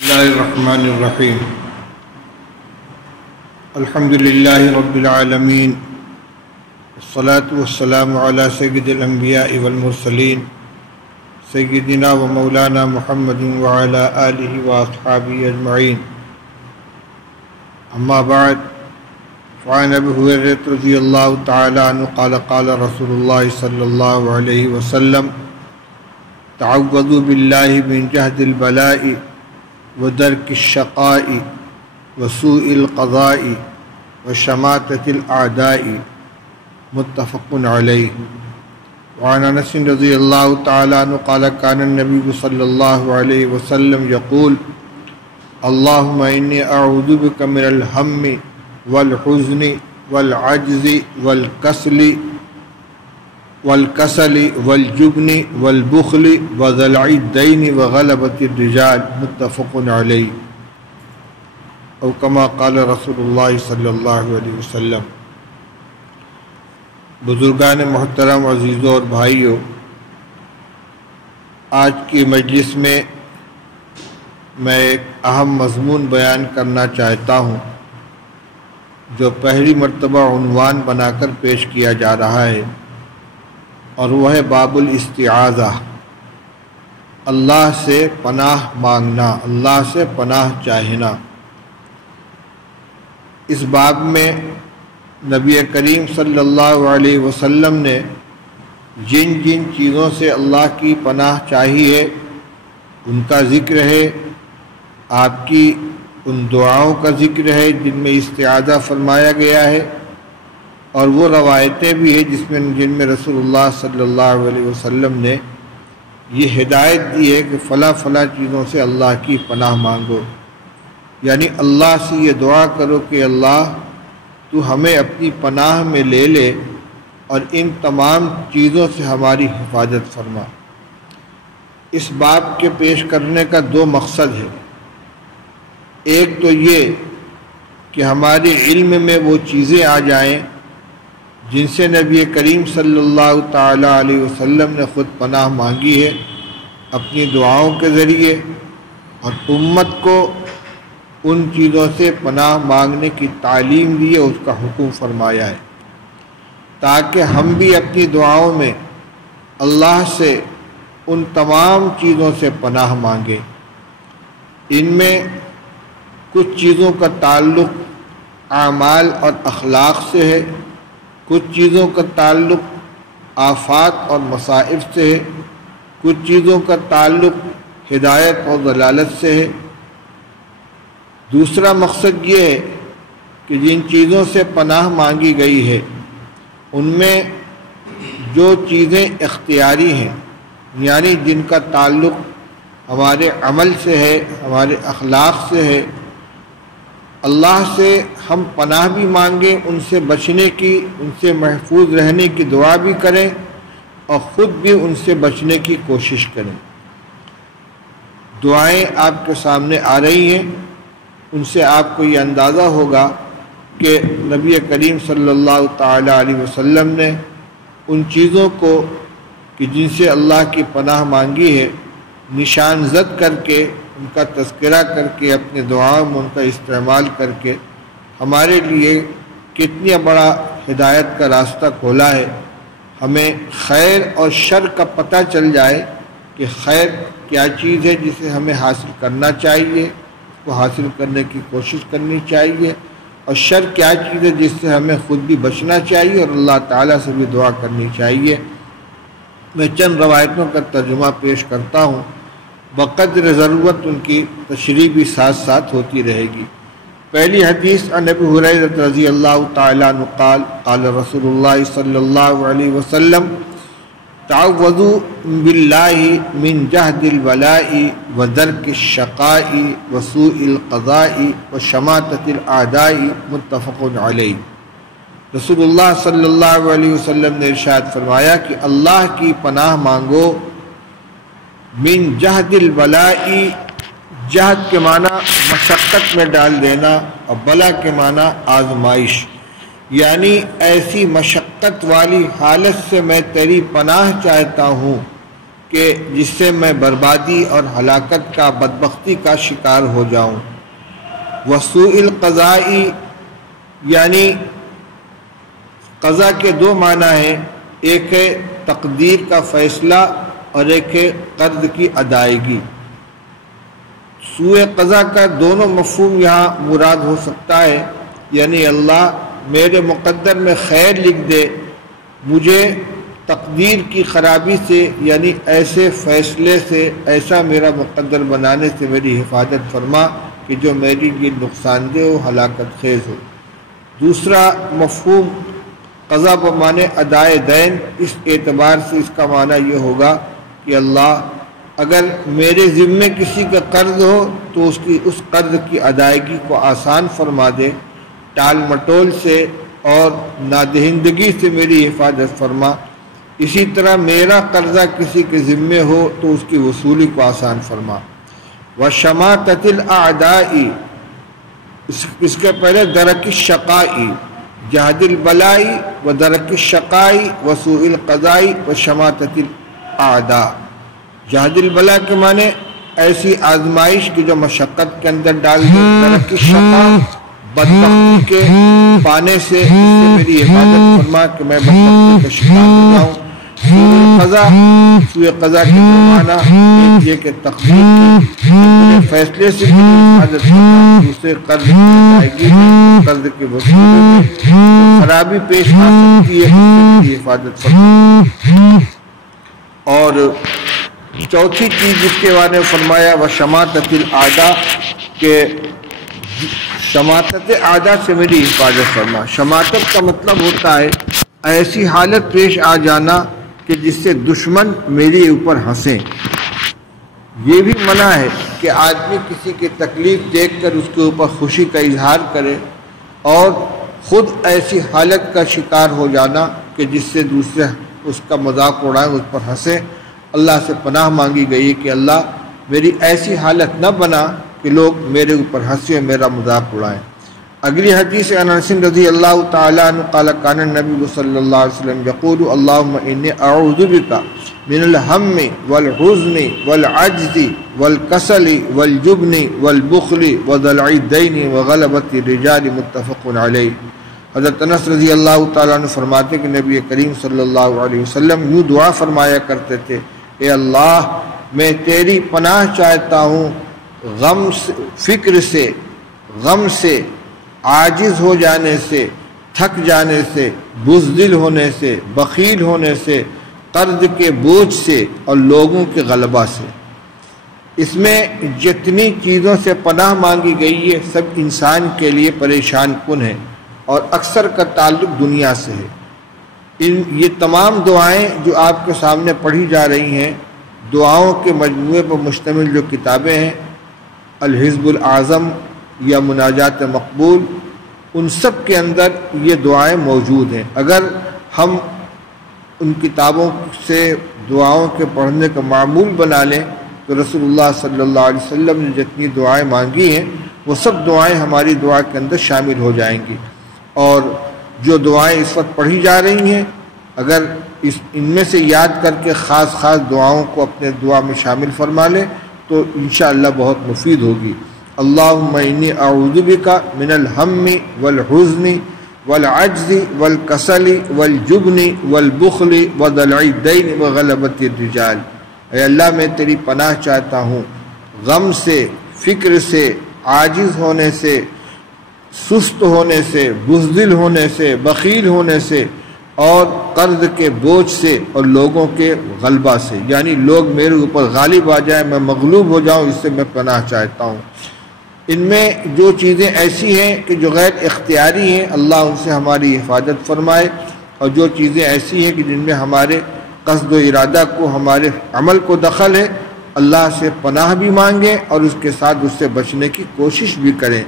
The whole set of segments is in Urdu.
بسم اللہ الرحمن الرحیم الحمد للہ رب العالمین والصلاة والسلام علی سید الانبیاء والمرسلین سیدنا و مولانا محمد وعلی آلہ واصحابہ اجمعین اما بعد فعن ابی ہریرہ رضی اللہ تعالی عنہ قال قال رسول اللہ صلی اللہ علیہ وسلم تعوذوا باللہ من جہد البلاء ودرک الشقاء وسوء القضاء وشماتة الأعداء متفق علیہ. وعن انس رضی اللہ تعالی عنہ قال كان النبي صلی اللہ علیہ وسلم يقول اللهم انی اعوذ بک من الهم والحزن والعجز والکسل والجبن والبخل وذلع الدین وغلبۃ الرجال متفق علیہ او کما قال رسول اللہ صلی اللہ علیہ وسلم. بزرگان محترم، عزیزوں اور بھائیوں، آج کی مجلس میں میں ایک اہم مضمون بیان کرنا چاہتا ہوں جو پہلی مرتبہ عنوان بنا کر پیش کیا جا رہا ہے، اور وہ ہے باب الاستعاذہ، اللہ سے پناہ مانگنا، اللہ سے پناہ چاہنا. اس باب میں نبی کریم صلی اللہ علیہ وسلم نے جن جن چیزوں سے اللہ کی پناہ چاہی ہے ان کا ذکر ہے، آپ کی ان دعاؤں کا ذکر ہے جن میں استعاذہ فرمایا گیا ہے، اور وہ روایتیں بھی ہیں جن میں رسول اللہ صلی اللہ علیہ وسلم نے یہ ہدایت دی ہے کہ فلاں فلاں چیزوں سے اللہ کی پناہ مانگو، یعنی اللہ سے یہ دعا کرو کہ اللہ تو ہمیں اپنی پناہ میں لے لے اور ان تمام چیزوں سے ہماری حفاظت فرما. اس باب کے پیش کرنے کا دو مقصد ہے. ایک تو یہ کہ ہمارے علم میں وہ چیزیں آ جائیں جن سے نبی کریم صلی اللہ تعالی علیہ وسلم نے خود پناہ مانگی ہے اپنی دعاؤں کے ذریعے، اور امت کو ان چیزوں سے پناہ مانگنے کی تعلیم دی ہے، اس کا حکم فرمایا ہے، تاکہ ہم بھی اپنی دعاؤں میں اللہ سے ان تمام چیزوں سے پناہ مانگیں. ان میں کچھ چیزوں کا تعلق اعمال اور اخلاق سے ہے، کچھ چیزوں کا تعلق آفات اور مصائب سے ہے، کچھ چیزوں کا تعلق ہدایت اور ضلالت سے ہے. دوسرا مقصد یہ ہے کہ جن چیزوں سے پناہ مانگی گئی ہے ان میں جو چیزیں اختیاری ہیں، یعنی جن کا تعلق ہمارے عمل سے ہے، ہمارے اخلاق سے ہے، اللہ سے ہم پناہ بھی مانگیں، ان سے بچنے کی، ان سے محفوظ رہنے کی دعا بھی کریں، اور خود بھی ان سے بچنے کی کوشش کریں. دعائیں آپ کے سامنے آ رہی ہیں، ان سے آپ کو یہ اندازہ ہوگا کہ نبی کریم صلی اللہ تعالی علیہ وسلم نے ان چیزوں کو کہ جن سے اللہ کی پناہ مانگی ہے نشان زد کر کے، ان کا تذکرہ کر کے، اپنے دعاؤں میں ان کا استعمال کر کے ہمارے لیے کتنی بڑا ہدایت کا راستہ کھولا ہے. ہمیں خیر اور شر کا پتہ چل جائے کہ خیر کیا چیز ہے جسے ہمیں حاصل کرنا چاہیے، اس کو حاصل کرنے کی کوشش کرنی چاہیے، اور شر کیا چیز ہے جس سے ہمیں خود بھی بچنا چاہیے اور اللہ تعالیٰ سے بھی دعا کرنی چاہیے. میں چند روایتوں کا ترجمہ پیش کرتا ہوں، بقدر ضرورت ان کی تشریح بھی ساتھ ساتھ ہوتی رہے گی. پہلی حدیث عن ابی ہریرہ رضی اللہ تعالی عنہ قال قال رسول اللہ صلی اللہ علیہ وسلم تعوذوا باللہ من جہد البلاء ودرک الشقاء وسوء القضاء وشماتة الاعداء متفق علیہ. رسول اللہ صلی اللہ علیہ وسلم نے ارشاد فرمایا کہ اللہ کی پناہ مانگو من جہد البلاء، جہد کے معنی مشقت میں ڈال دینا، اور بلا کے معنی آزمائش، یعنی ایسی مشقت والی حالت سے میں تیری پناہ چاہتا ہوں کہ جس سے میں بربادی اور ہلاکت کا بدبختی کا شکار ہو جاؤں۔ وسوء القضاء یعنی قضا کے دو معنی ہیں، ایک ہے تقدیر کا فیصلہ اور ایک ہے قرض کی ادائیگی۔ سوء قضا کا دونوں مفہوم یہاں مراد ہو سکتا ہے، یعنی اللہ میرے مقدر میں خیر لکھ دے، مجھے تقدیر کی خرابی سے یعنی ایسے فیصلے سے، ایسا میرا مقدر بنانے سے میری حفاظت فرما کہ جو میری لیے نقصان دہ ہو، ہلاکت خیز ہو۔ دوسرا مفہوم قضا بمعنی ادائے دین، اس اعتبار سے اس کا معنی یہ ہوگا کہ اللہ اگر میرے ذمے کسی کا قرض ہو تو اس قرض کی ادائیگی کو آسان فرما دے، ٹال مٹول سے اور نادہندگی سے میری حفاظت فرما۔ اسی طرح میرا قرضہ کسی کے ذمے ہو تو اس کی وصولی کو آسان فرما۔ وشماتۃ الاعداء اس کے پہلے درک الشقاء، جہد البلاء و درک الشقاء وسوء القضاء وشماتۃ الاعداء۔ جہد البلاء کے معنی ایسی آزمائش کی جو مشقت کے اندر ڈال دے، درک الشقاء بدبختی کے پانے سے اس سے میری حفاظت فرما کہ میں بدبختی کا شکار ہو جاؤں۔ سوء قضا کے دو معنی، ایک یہ کہ تقدیر کے فیصلے سے میری حفاظت فرما، دوسرے قرض کی ادائیگی قرض کے وصول میں خرابی پیش آ سکتی ہے، اس سے میری حفاظت فرما۔ اور چوتھی چیز جس کے بارے میں فرمایا وہ شماتۃ الاعداء، کہ شماتت اعداء سے میری حفاظت فرما۔ شماتت کا مطلب ہوتا ہے ایسی حالت پیش آ جانا کہ جس سے دشمن میرے اوپر ہنسیں۔ یہ بھی منع ہے کہ آدمی کسی کی تکلیف دیکھ کر اس کے اوپر خوشی کا اظہار کرے اور خود ایسی حالت کا شکار ہو جانا کہ جس سے دوسرے اس کا مذاق اڑائیں، اس پر ہنسیں۔ اللہ سے پناہ مانگی گئی کہ اللہ میری ایسی حالت نہ بنا کہ لوگ میرے اوپر ہنسیں اور میرا مذاق اڑائیں۔ اگلی حدیث انس رضی اللہ تعالی عنہ قال کان النبی صلی اللہ علیہ وسلم یقول اللہم انی اعوذ بک من الہم والحزن والعجز والکسل والجبن والبخل وضلع الدین وغلبۃ الرجال، متفق علیہ۔ حضرت انس رضی اللہ تعالیٰ عنہ فرماتے کہ نبی کریم صلی اللہ علیہ وسلم یوں دعا فرمایا کرتے تھے، اے اللہ میں تیری پناہ چاہتا ہوں فکر سے، غم سے، عاجز ہو جانے سے، تھک جانے سے، بزدل ہونے سے، بخیل ہونے سے، قرض کے بوجھ سے اور لوگوں کے غلبہ سے۔ اس میں جتنی چیزوں سے پناہ مانگی گئی ہے سب انسان کے لیے پریشان کن ہے اور اکثر کا تعلق دنیا سے ہے۔ یہ تمام دعائیں جو آپ کے سامنے پڑھی جا رہی ہیں، دعاؤں کے مجموعے پر مشتمل جو کتابیں ہیں، الحزب الاعظم یا مناجات مقبول، ان سب کے اندر یہ دعائیں موجود ہیں۔ اگر ہم ان کتابوں سے دعاؤں کے پڑھنے کا معمول بنا لیں تو رسول اللہ صلی اللہ علیہ وسلم نے جتنی دعائیں مانگی ہیں وہ سب دعائیں ہماری دعا کے اندر شامل ہو جائیں گی۔ اور جو دعائیں اس وقت پڑھی جا رہی ہیں، اگر ان میں سے یاد کر کے خاص دعاؤں کو اپنے دعا میں شامل فرما لیں تو انشاءاللہ بہت مفید ہوگی۔ اللہم انی اعوذ بک من الہم والحزن والعجز والکسل والجبن والبخل وضلع الدین وغلبۃ الرجال۔ اے اللہ میں تیری پناہ چاہتا ہوں غم سے، فکر سے، عاجز ہونے سے، سست ہونے سے، بزدل ہونے سے، بخیل ہونے سے اور قرض کے بوجھ سے اور لوگوں کے غلبہ سے، یعنی لوگ میرے اوپر غالب آ جائیں، میں مغلوب ہو جاؤں، اس سے میں پناہ چاہتا ہوں۔ ان میں جو چیزیں ایسی ہیں کہ جو غیر اختیاری ہیں اللہ ان سے ہماری حفاظت فرمائے، اور جو چیزیں ایسی ہیں کہ جن میں ہمارے قصد و ارادہ کو، ہمارے عمل کو دخل ہے، اللہ سے پناہ بھی مانگیں اور اس کے ساتھ اس سے بچنے کی کوشش بھی کریں۔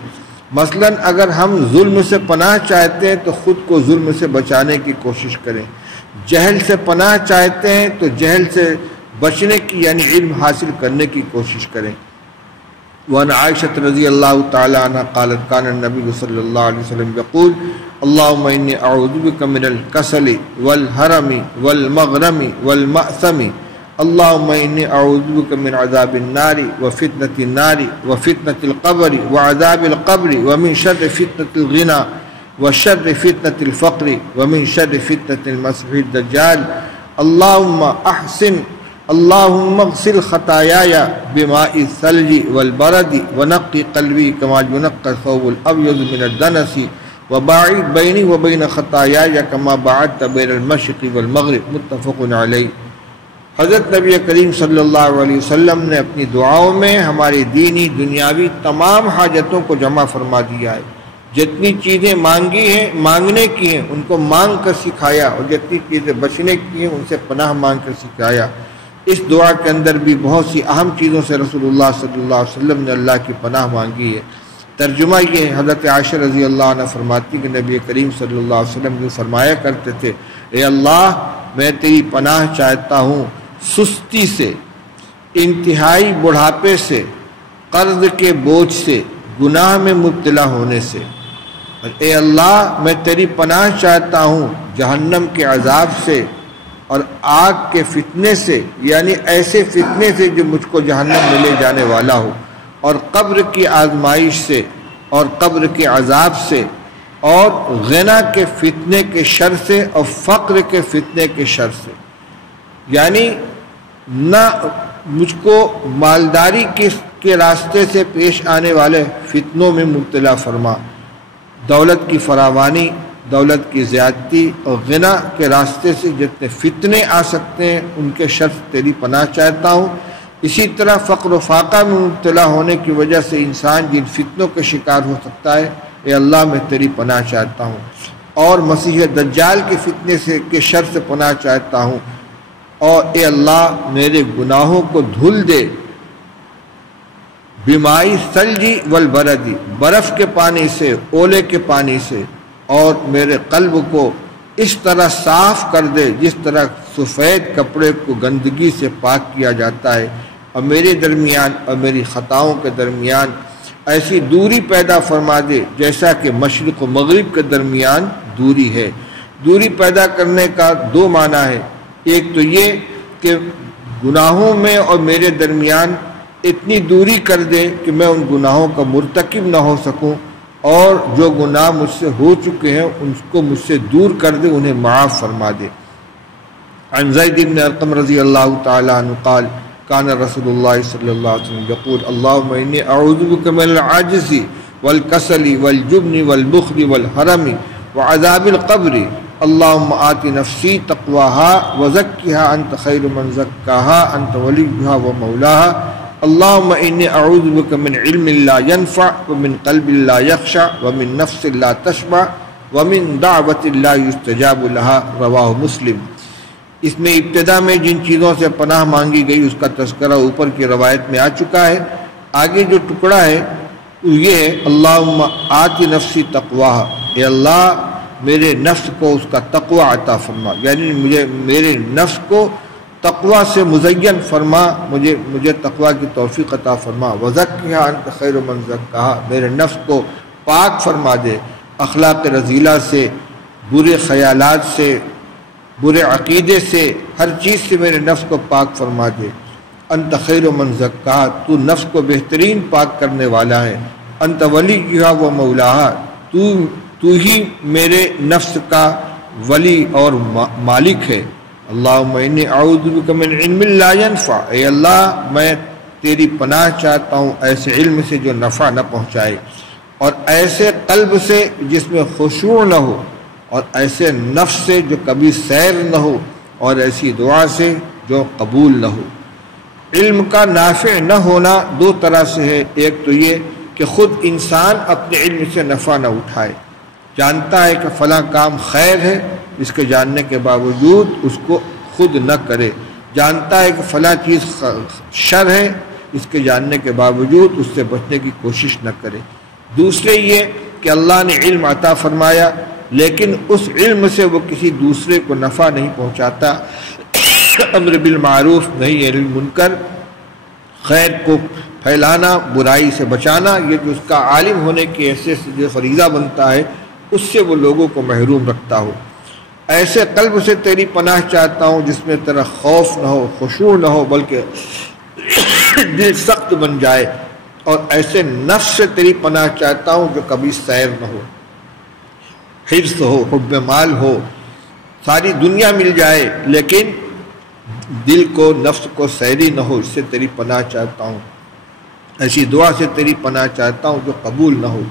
مثلا اگر ہم ظلم سے پناہ چاہتے ہیں تو خود کو ظلم سے بچانے کی کوشش کریں، جہل سے پناہ چاہتے ہیں تو جہل سے بچنے کی یعنی علم حاصل کرنے کی کوشش کریں۔ وعن عائشہ رضی اللہ تعالی عنہ قالت کان النبی صلی اللہ علیہ وسلم یقول اللہم انی اعوذ بک من الکسل والحرم والمغرم والمأثم اللہم انی اعوذ بک من عذاب النار وفتنة النار وفتنة القبر وعذاب القبر ومن شر فتنة الغنى وشر فتنة الفقر ومن شر فتنة المسيح الدجال اللہم اغسل خطایای بماء الثلج والبرد ونقی قلبی کما ينقى الثوب الابيض من الدنس وباعد بینی وبین خطایای کما باعدت بین المشرق والمغرب متفق علیہ۔ حضرت نبی کریم صلی اللہ علیہ وسلم نے اپنی دعاؤں میں ہماری دینی دنیاوی تمام حاجتوں کو جمع فرما دیا ہے۔ جتنی چیزیں مانگی ہیں مانگنے کی ہیں ان کو مانگ کر سکھایا، اور جتنی چیزیں بچنے کی ہیں ان سے پناہ مانگ کر سکھایا۔ اس دعا کے اندر بھی بہت سی اہم چیزوں سے رسول اللہ صلی اللہ علیہ وسلم نے اللہ کی پناہ مانگی ہے۔ ترجمہ یہ ہے، حضرت عائشہ رضی اللہ عنہ فرماتی کہ نبی کریم صلی اللہ علیہ وسلم جو فرمایا کرتے تھے، اے اللہ میں تیری پناہ چاہتا ہوں سستی سے، انتہائی بڑھاپے سے، قرض کے بوجھ سے، گناہ میں مبتلا ہونے سے، اور اے اللہ میں تیری پناہ چاہتا ہوں جہنم کے عذاب سے اور آگ کے فتنے سے، یعنی ایسے فتنے سے جو مجھ کو جہنم میں لے جانے والا ہو، اور قبر کی آزمائش سے اور قبر کے عذاب سے، اور غنا کے فتنے کے شر سے اور فقر کے فتنے کے شر سے، یعنی نہ مجھ کو مالداری کے راستے سے پیش آنے والے فتنوں میں مبتلا فرما، دولت کی فراوانی، دولت کی زیادتی اور غنا کے راستے سے جتنے فتنے آ سکتے ہیں ان کے شر سے تیری پناہ چاہتا ہوں۔ اسی طرح فقر و فاقہ میں مبتلا ہونے کی وجہ سے انسان جن فتنوں کا شکار ہو سکتا ہے، اے اللہ میں تیری پناہ چاہتا ہوں، اور مسیح دجال کے فتنے سے کے شر سے پناہ چاہتا ہوں، اور اے اللہ میرے گناہوں کو دھل دے بمائی ثلجی والبردی، برف کے پانی سے، اولے کے پانی سے، اور میرے قلب کو اس طرح صاف کر دے جس طرح سفید کپڑے کو گندگی سے پاک کیا جاتا ہے، اور میرے درمیان اور میری خطاؤں کے درمیان ایسی دوری پیدا فرما دے جیسا کہ مشرق و مغرب کے درمیان دوری ہے۔ دوری پیدا کرنے کا دو معنی ہے، ایک تو یہ کہ گناہوں میں اور میرے درمیان اتنی دوری کر دے کہ میں ان گناہوں کا مرتکب نہ ہو سکوں، اور جو گناہ مجھ سے ہو چکے ہیں ان کو مجھ سے دور کر دے، انہیں معاف فرما دے۔ عن زید بن ارقم رضی اللہ تعالی عنہ قال کان رسول اللہ صلی اللہ علیہ وسلم یقول اللہم انی اعوذ بک من العجز والکسل والجبن والبخل والحرم وعذاب القبر اللہم آت نفسی تقواہا وزکیہا انت خیر من زکاہا انت ولیہا ومولاہا اللہم انی اعوذ بک من علم لا ينفع ومن قلب لا يخشع ومن نفس لا تشبع ومن دعوت لا يستجاب لها رواہ مسلم۔ اس میں ابتدا میں جن چیزوں سے پناہ مانگی گئی اس کا تذکرہ اوپر کی روایت میں آ چکا ہے۔ آگے جو ٹکڑا ہے یہ ہے اللہم آت نفسی تقواہا، اے اللہ میرے نفس کو اس کا تقوی عطا فرما، یعنی میرے نفس کو تقوی سے مزین فرما، مجھے تقوی کی توفیق عطا فرما۔ وزکیہا انت خیر من زکاہا، میرے نفس کو پاک فرما دے اخلاق رذیلہ سے، برے خیالات سے، برے عقیدے سے، ہر چیز سے میرے نفس کو پاک فرما دے۔ انت خیر من زکاہا، تو نفس کو بہترین پاک کرنے والا ہے۔ انت ولیہا و مولاہا، تو ہی میرے نفس کا ولی اور مالک ہے۔ اللہم انی اعوذ بک من علم لا ينفع، اے اللہ میں تیری پناہ چاہتا ہوں ایسے علم سے جو نفع نہ پہنچائے، اور ایسے قلب سے جس میں خشوع نہ ہو، اور ایسے نفس سے جو کبھی سیر نہ ہو، اور ایسی دعا سے جو قبول نہ ہو۔ علم کا نافع نہ ہونا دو طرح سے ہے، ایک تو یہ کہ خود انسان اپنے علم سے نفع نہ اٹھائے، جانتا ہے کہ فلاں کام خیر ہے، اس کے جاننے کے باوجود اس کو خود نہ کرے، جانتا ہے کہ فلاں چیز شر ہے، اس کے جاننے کے باوجود اس سے بچنے کی کوشش نہ کرے۔ دوسرے یہ کہ اللہ نے علم عطا فرمایا لیکن اس علم سے وہ کسی دوسرے کو نفع نہیں پہنچاتا، امر بالمعروف نہی عن المنکر، خیر کو پھیلانا، برائی سے بچانا، یہ جو اس کا عالم ہونے کی حیثیت سے جو فریضہ بنتا ہے اس سے وہ لوگوں کو محروم رکھتا ہو۔ ایسے قلب سے تیری پناہ چاہتا ہوں جس میں تیرا خوف نہ ہو، خشوع نہ ہو، بلکہ دل سخت بن جائے، اور ایسے نفس سے تیری پناہ چاہتا ہوں جو کبھی سیر نہ ہو، حرص ہو، حب مال ہو، ساری دنیا مل جائے لیکن دل کو، نفس کو سیری نہ ہو، اس سے تیری پناہ چاہتا ہوں۔ ایسی دعا سے تیری پناہ چاہتا ہوں جو قبول نہ ہو۔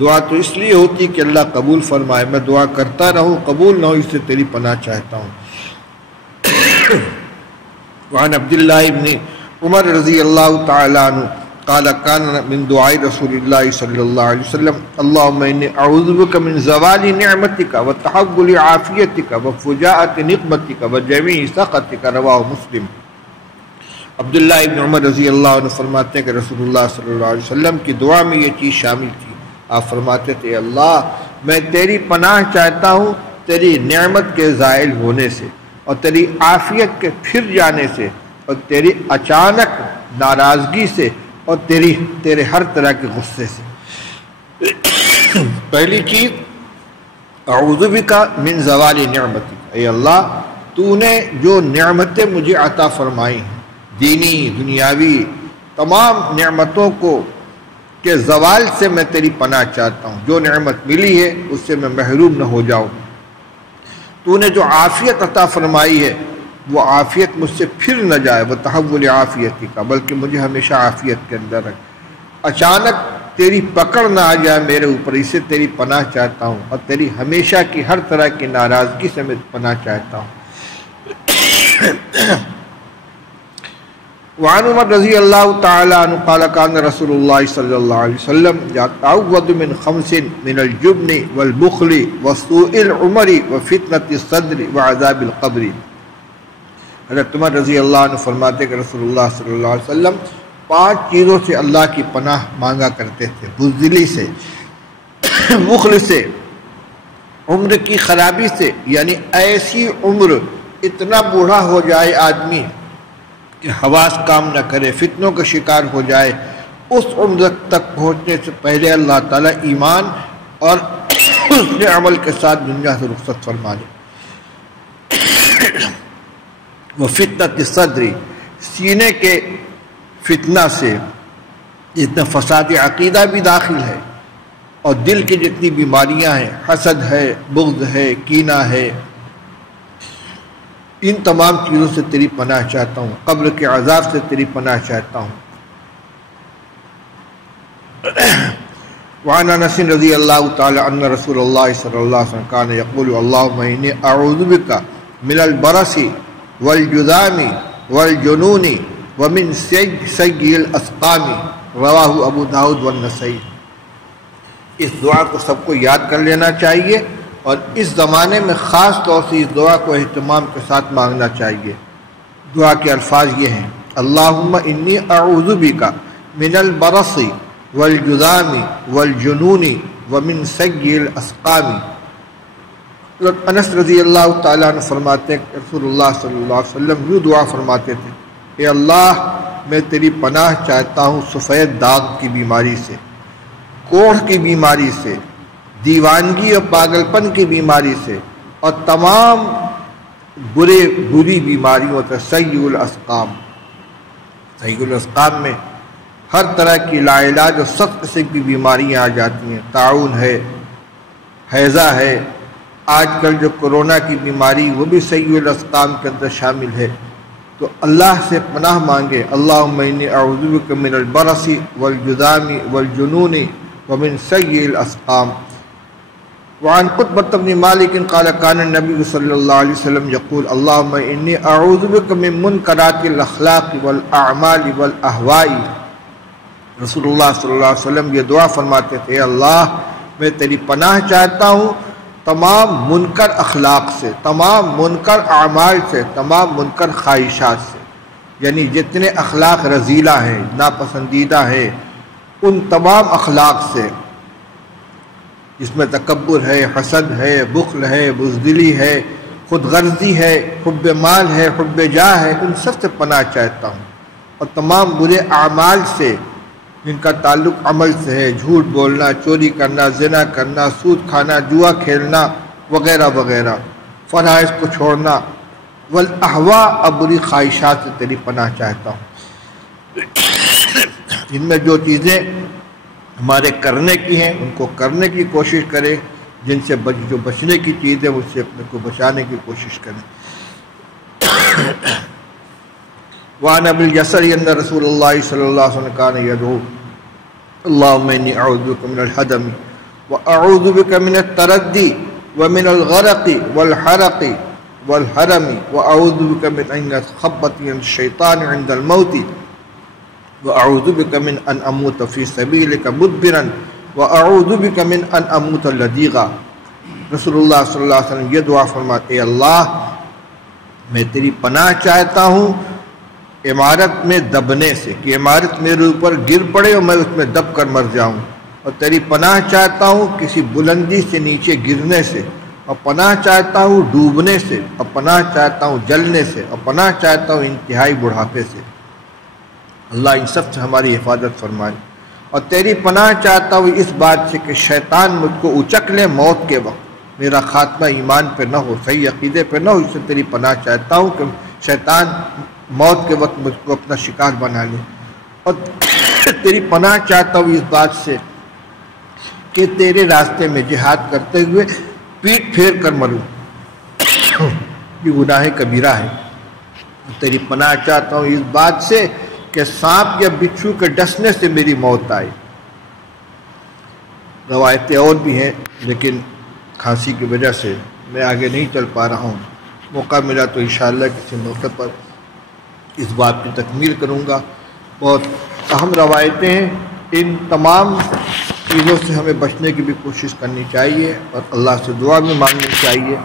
دعا تو اس لیے ہوتی کہ اللہ قبول فرمائے، میں دعا کرتا رہوں قبول نہ ہو، اس سے تیری پناہ چاہتا ہوں۔ وعن عبداللہ ابن عمر رضی اللہ تعالی عنہ قال كان من دعاء رسول الله صلی اللہ علیہ وسلم اللهم انی اعوذ بک من زوال نعمتک وتحول عافیتک وفجاءۃ نقمتک وجمیع سخطک، رواہ مسلم۔ عبداللہ ابن عمر رضی اللہ عنہ فرماتے ہیں کہ رسول اللہ صلی اللہ علیہ وسلم کی دعا میں یہ چیز شامل تھی۔ آپ فرماتے تھے اللہ میں تیری پناہ چاہتا ہوں تیری نعمت کے زائل ہونے سے، اور تیری عافیت کے پھر جانے سے، اور تیری اچانک ناراضگی سے، اور تیرے ہر طرح کے غصے سے۔ پہلی چیز اعوذ بک من زوال نعمتک، اے اللہ تو نے جو نعمتیں مجھے عطا فرمائی ہیں، دینی دنیاوی تمام نعمتوں کو کے زوال سے میں تیری پناہ چاہتا ہوں۔ جو نعمت ملی ہے اس سے میں محروم نہ ہو جاؤں۔ تو نے جو عافیت عطا فرمائی ہے وہ عافیت مجھ سے پھر نہ جائے، وہ تحول عافیتی کا، بلکہ مجھے ہمیشہ عافیت کے اندر رکھ۔ اچانک تیری پکڑ نہ آ جائے میرے اوپر، اسے تیری پناہ چاہتا ہوں، اور تیری ہمیشہ کی ہر طرح کی ناراضگی سے میں پناہ چاہتا ہوں۔ وعن عمر رضی اللہ تعالی عنہ قال كان رسول اللہ صلی اللہ علیہ وسلم يتعوذ من خمس من الجبن والبخل وسوء العمر وفتنة الصدر وعذاب القبر۔ حضرت عمر رضی اللہ عنہ فرماتے کہ رسول اللہ صلی اللہ علیہ وسلم 5 چیزوں سے اللہ کی پناہ مانگا کرتے تھے: بزدلی سے، بخل سے، عمر کی خرابی سے، یعنی ایسی عمر اتنا بوڑھا ہو جائے آدمی کہ حواس کام نہ کرے، فتنوں کا شکار ہو جائے، اس عمر تک پہنچنے سے پہلے اللہ تعالیٰ ایمان اور اس نے عمل کے ساتھ دنیا سے رخصت فرما دے۔ وہ فتنۃ صدری، سینے کے فتنہ سے، اس میں فساد عقیدہ بھی داخل ہے، اور دل کی جتنی بیماریاں ہیں، حسد ہے، بغض ہے، کینہ ہے، ان تمام چیزوں سے تیری پناہ چاہتا ہوں۔ قبر کے عذاب سے تیری پناہ چاہتا ہوں۔ وعن انس رضی اللہ تعالی عنہ رسول اللہ صلی اللہ علیہ وسلم کان یقول اللہم انی اعوذ بک من البرص والجذام والجنون ومن سیء الاسقام، رواہ ابو داؤد والنسائی۔ اس دعا کو سب کو یاد کر لینا چاہیے، اور اس زمانے میں خاص طور سے اس دعا کو اہتمام کے ساتھ مانگنا چاہیے۔ دعا کے الفاظ یہ ہیں: اللہم انی اعوذ بک من البرص والجذام والجنون ومن سیء الاسقام۔ انس رضی اللہ تعالیٰ عنہ فرماتے ہیں کہ رسول اللہ صلی اللہ علیہ وسلم یوں دعا فرماتے تھے: اے اللہ میں تیری پناہ چاہتا ہوں سفید داغ کی بیماری سے، کوڑھ کی بیماری سے، دیوانگی اور پاگل پن کی بیماری سے، اور تمام بری بیماریوں سے۔ سیء الاسقام، سیء الاسقام میں ہر طرح کی لا علاج اور سخت قسم کی بیماریاں آ جاتی ہیں۔ طاعون ہے، ہیضہ ہے، آج کل جو کورونا کی بیماری وہ بھی سیء الاسقام کے اندر شامل ہے۔ تو اللہ سے پناہ مانگے: اللہم انی اعوذ بک من البرص والجذام والجنون ومن سیء الاسقام۔ وعن قطبۃ بن مالک قال كان النبی صلی اللہ علیہ وسلم یقول اللہم انی اعوذ بک من منکرات الاخلاق والاعمال والاہواء۔ رسول اللہ صلی اللہ علیہ وسلم یہ دعا فرماتے تھے: اللہ میں تیری پناہ چاہتا ہوں تمام منکر اخلاق سے، تمام منکر اعمال سے، تمام منکر خواہشات سے، یعنی جتنے اخلاق رذیلہ ہیں، ناپسندیدہ ہیں، ان تمام اخلاق سے، جس میں تکبر ہے، حسد ہے، بخل ہے، بزدلی ہے، خود غرضی ہے، حب مال ہے، حب جاہ ہے، ان سب سے پناہ چاہتا ہوں، اور تمام برے اعمال سے جن کا تعلق عمل سے ہے، جھوٹ بولنا، چوری کرنا، زنا کرنا، سود کھانا، جوا کھیلنا وغیرہ وغیرہ، فرائض کو چھوڑنا، والاہوا اور بری خواہشات سے تیری پناہ چاہتا ہوں۔ ان میں جو چیزیں ہمارے کرنے کی ہیں ان کو کرنے کی کوشش کرے، جن سے جو بچنے کی چیز ہے اس سے اپنے کو بچانے کی کوشش کریں۔ وعن ابی الیسر ان رسول اللہ صلی اللہ علیہ وسلم کان یدعو اللہم انی اعوذ بک من الحدم واعوذ بک من التردی ومن الغرق والحرق والحرم واعوذ بک من ان يتخبطني الشیطان عند الموت واعوذ بک من ان اموت فی سبیلک مدبرا واعوذ بک من ان اموت لدیغا۔ رسول اللہ صلی اللہ علیہ وسلم یہ دعا فرماتے ہیں، اللہ میں تیری پناہ چاہتا ہوں عمارت میں دبنے سے، کہ عمارت میرے اوپر گر پڑے اور میں اس میں دب کر مر جاؤں، اور تیری پناہ چاہتا ہوں کسی بلندی سے نیچے گرنے سے، اور پناہ چاہتا ہوں ڈوبنے سے، اور پناہ چاہتا ہوں جلنے سے، اور پناہ چاہتا ہوں انتہائی بڑھاپے سے۔ اللہ ان سب سے ہماری حفاظت فرمائے۔ اور تیری پناہ چاہتا ہوں اس بات سے کہ شیطان مجھ کو اچک لے موت کے وقت، میرا خاتمہ ایمان پہ نہ ہو، صحیح عقیدے پہ نہ ہو، اس سے تیری پناہ چاہتا ہوں کہ شیطان موت کے وقت مجھ کو اپنا شکار بنا لے۔ اور تیری پناہ چاہتا ہوں اس بات سے کہ تیرے راستے میں جہاد کرتے ہوئے پیٹ پھیر کر مروں، یہ گناہ کبیرہ ہے۔ تیری پناہ چاہتا ہوں اس بات سے کہ سانپ یا بچھو کے ڈسنے سے میری موت آئے۔ روایتیں اور بھی ہیں لیکن کھانسی کی وجہ سے میں آگے نہیں چل پا رہا ہوں، موقع ملا تو انشاءاللہ کسی موقع پر اس بات کی تکمیل کروں گا۔ بہت اہم روایتیں ہیں، ان تمام چیزوں سے ہمیں بچنے کی بھی کوشش کرنی چاہیے اور اللہ سے دعا بھی مانگنی چاہیے۔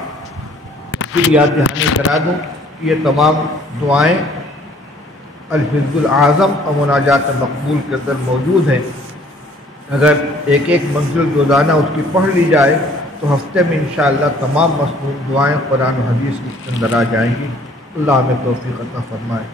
پھر یاد دہانی کرا دوں کہ یہ تمام دعائیں الحزب الاعظم اور مناجات مقبول کے اندر موجود ہیں۔ اگر ایک ایک منزل روزانہ اس کی پڑھ لی جائے تو ہفتے میں انشاءاللہ تمام مصنون دعائیں قرآن و حدیث کے اندر آ جائیں گی۔ اللہ ہمیں توفیق عطا فرمائے۔